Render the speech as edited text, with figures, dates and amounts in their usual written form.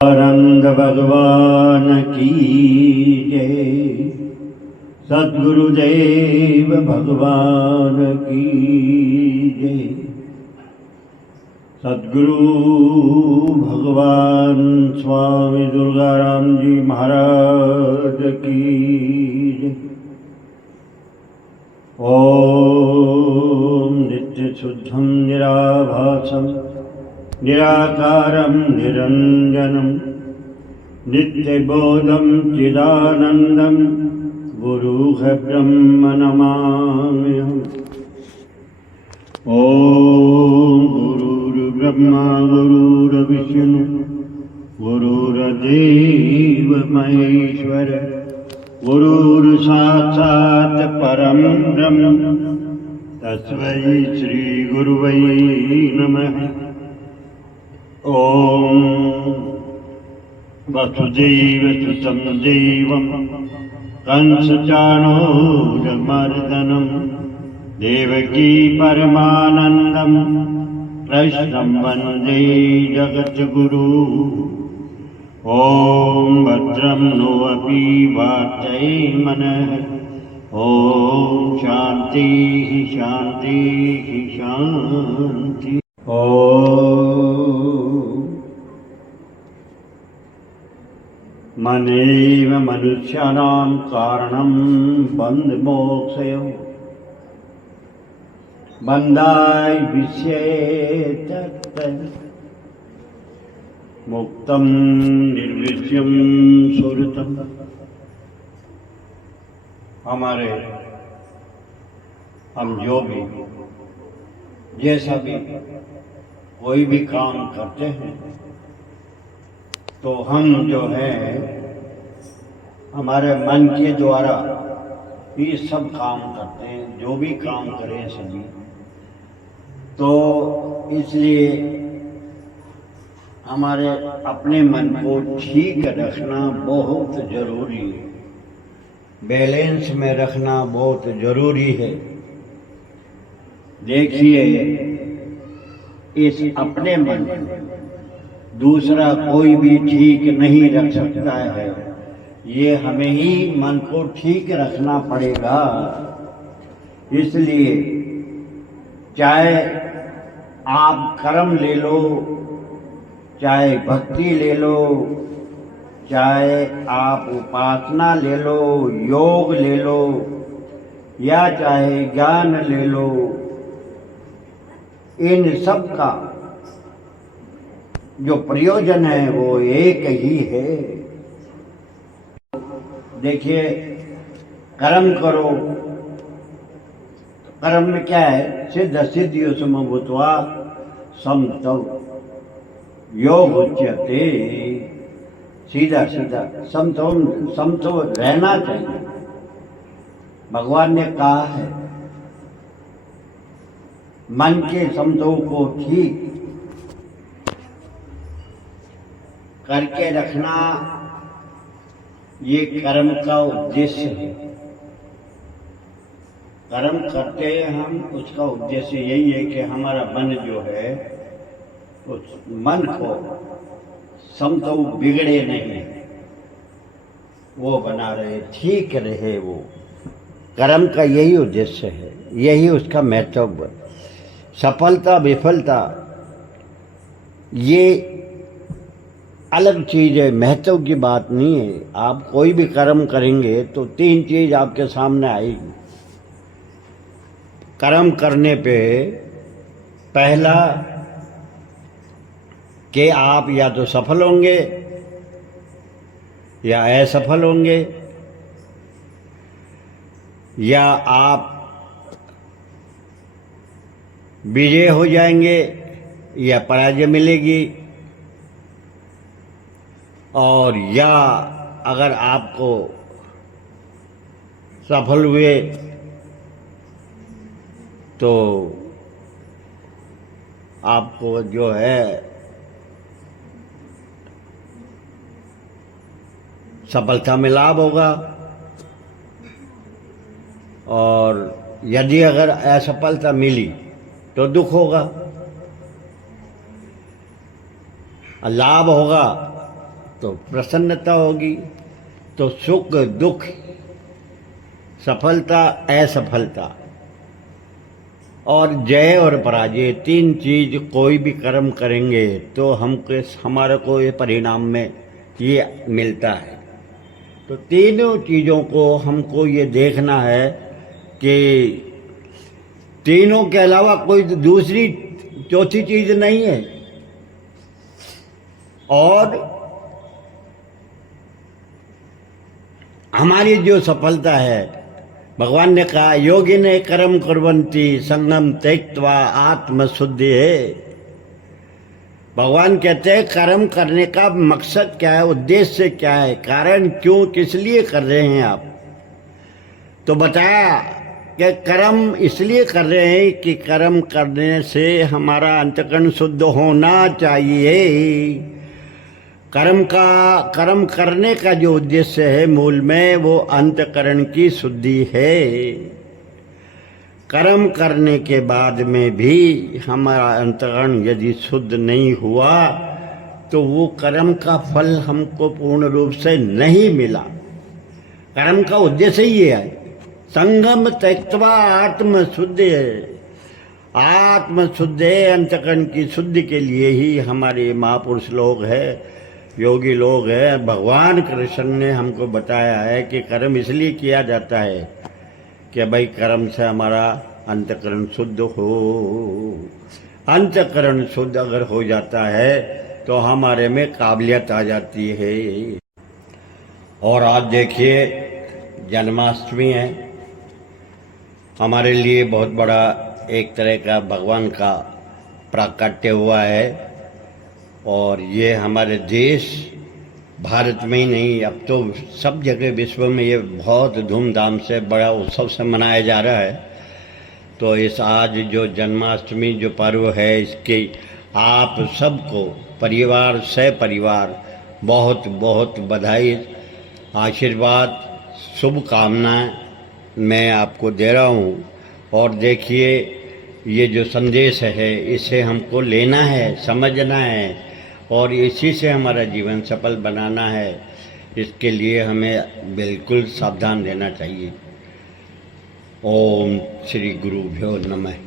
आनंद भगवान की जय। सद्गुरुदेव भगवान की जय। सद्गुरु भगवान स्वामी दुर्गाराम जी महाराज की जय। ओम नित्य शुद्धं निराभासं निराकारं निरंजनं नित्यबोधं चिदानन्दं गुरुः-ब्रह्म नमाम्यहम्। ॐ गुरुर्ब्रह्मा गुरुर्विष्णु गुरुर्देव महेश्वर गुरुर्साक्षात् परं ब्रह्म तस्मै श्री गुरुवै नमः। ओम वसुदेवसुतं देवं कंसचाणूरमर्दनं देवकी परमानन्दं कृष्णं वन्दे जगद्गुरु। ओम भद्रं नो अपि वाचैर्मनः। ओम शांति शांति शांति। मनेव मनुष्याणां कारणं बन्धमोक्षयो बन्धाय विषयेतत् मुक्तं निर्विषयं सुरतं। हम जो भी जैसा भी कोई भी काम करते हैं तो हम जो है हमारे मन के द्वारा ये सब काम करते हैं, जो भी काम करें सभी। तो इसलिए हमारे अपने मन को ठीक रखना बहुत जरूरी है, बैलेंस में रखना बहुत जरूरी है। देखिए, इस अपने मन दूसरा कोई भी ठीक नहीं रख सकता है, ये हमें ही मन को ठीक रखना पड़ेगा। इसलिए चाहे आप कर्म ले लो, चाहे भक्ति ले लो, चाहे आप उपासना ले लो, योग ले लो, या चाहे ज्ञान ले लो, इन सब का जो प्रयोजन है वो एक ही है। देखिए, कर्म करो, कर्म में क्या है? सिद्ध सिद्धियों समभूत्वा समतौ योग उच्यते। सीधा सीधा समतो रहना चाहिए। भगवान ने कहा है मन के समतो को ठीक करके रखना, ये कर्म का उद्देश्य है। कर्म करते हैं हम, उसका उद्देश्य यही है कि हमारा मन जो है उस मन को समतो बिगड़े नहीं, वो बना रहे, ठीक रहे। वो कर्म का यही उद्देश्य है, यही उसका महत्व। सफलता विफलता ये अलग चीज है, महत्व की बात नहीं है। आप कोई भी कर्म करेंगे तो तीन चीज आपके सामने आएगी कर्म करने पे। पहला कि आप या तो सफल होंगे या असफल होंगे, या आप विजय हो जाएंगे या पराजय मिलेगी, और या अगर आपको सफल हुए तो आपको जो है सफलता में लाभ होगा, और यदि अगर असफलता मिली तो दुख होगा। लाभ होगा तो प्रसन्नता होगी, तो सुख दुख, सफलता असफलता और जय और पराजय, तीन चीज कोई भी कर्म करेंगे तो हमको हमारे को ये परिणाम में ये मिलता है। तो तीनों चीज़ों को हमको ये देखना है कि तीनों के अलावा कोई दूसरी चौथी चीज नहीं है। और हमारी जो सफलता है, भगवान ने कहा योगी ने कर्म कुर्वन्ति संगम त्यक्त्वा आत्मशुद्धि है। भगवान कहते हैं कर्म करने का मकसद क्या है, उद्देश्य क्या है, कारण क्यों, किस लिए कर रहे हैं आप। तो बताया कि कर्म इसलिए कर रहे हैं कि कर्म करने से हमारा अंतःकरण शुद्ध होना चाहिए। कर्म करने का जो उद्देश्य है मूल में, वो अंतःकरण की शुद्धि है। कर्म करने के बाद में भी हमारा अंतःकरण यदि शुद्ध नहीं हुआ तो वो कर्म का फल हमको पूर्ण रूप से नहीं मिला। कर्म का उद्देश्य ही ये है, संगम त्यक्त्वा आत्म शुद्ध है। आत्म शुद्ध है, अंतःकरण की शुद्धि के लिए ही हमारे महापुरुष लोग हैं, योगी लोग हैं। भगवान कृष्ण ने हमको बताया है कि कर्म इसलिए किया जाता है कि भाई कर्म से हमारा अंतःकरण शुद्ध हो। अंतःकरण शुद्ध अगर हो जाता है तो हमारे में काबिलियत आ जाती है। और आज देखिए जन्माष्टमी है, हमारे लिए बहुत बड़ा एक तरह का भगवान का प्राकट्य हुआ है। और ये हमारे देश भारत में ही नहीं, अब तो सब जगह विश्व में ये बहुत धूमधाम से बड़ा उत्सव से मनाया जा रहा है। तो इस आज जो जन्माष्टमी जो पर्व है, इसके आप सबको परिवार से परिवार बहुत बहुत बधाई, आशीर्वाद, शुभकामनाएं मैं आपको दे रहा हूँ। और देखिए ये जो संदेश है इसे हमको लेना है, समझना है और इसी से हमारा जीवन सफल बनाना है। इसके लिए हमें बिल्कुल सावधान रहना चाहिए। ओम श्री गुरुभ्यो नमः।